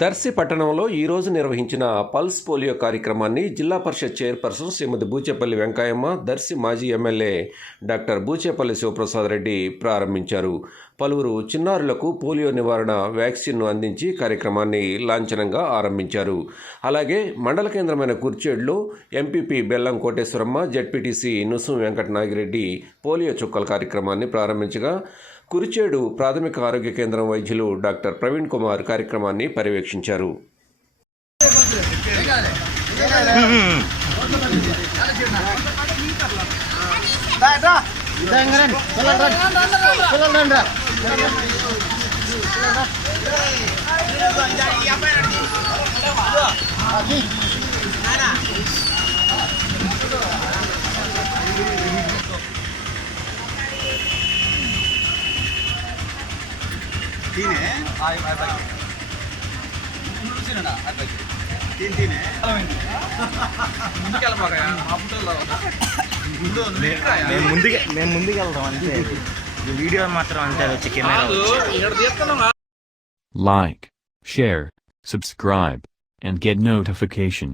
దర్శి పట్టణంలో ఈరోజు నిర్వహించిన పల్స్ పోలియో కార్యక్రమాన్ని జిల్లా పరిషత్ చైర్పర్సన్ శ్రీమతి బూచేపల్లి వెంకయ్యమ్మ దర్శి మాజీ ఎమ్మెల్యే డాక్టర్ బూచేపల్లి శివప్రసాద్ రెడ్డి ప్రారంభించారు. పలువురు చిన్నారులకు పోలియో నివారణ వ్యాక్సిన్ను అందించి కార్యక్రమాన్ని లాంఛనంగా ఆరంభించారు. అలాగే మండల కేంద్రమైన కుర్చేడులో MPP Bellam Koteswaramma ZPTC Nusum Venkata Nagireddy polio చుక్కల కార్యక్రమాన్ని ప్రారంభించగా కురిచేడు ప్రాథమిక ఆరోగ్య కేంద్రం వైద్యులు డాక్టర్ ప్రవీణ్ కుమార్ కార్యక్రమాన్ని పర్యవేక్షించారు. तीन তিনে আই আই বাই চিনে না আই বাই তিন তিনে ముందుకు వెళ్ళమాకయా ముందు మేము ముందుకు మేము ముందుకు వెళ్తాం అంతే వీడియో మాత్రం అంతే వచ్చి camera like share subscribe and get notification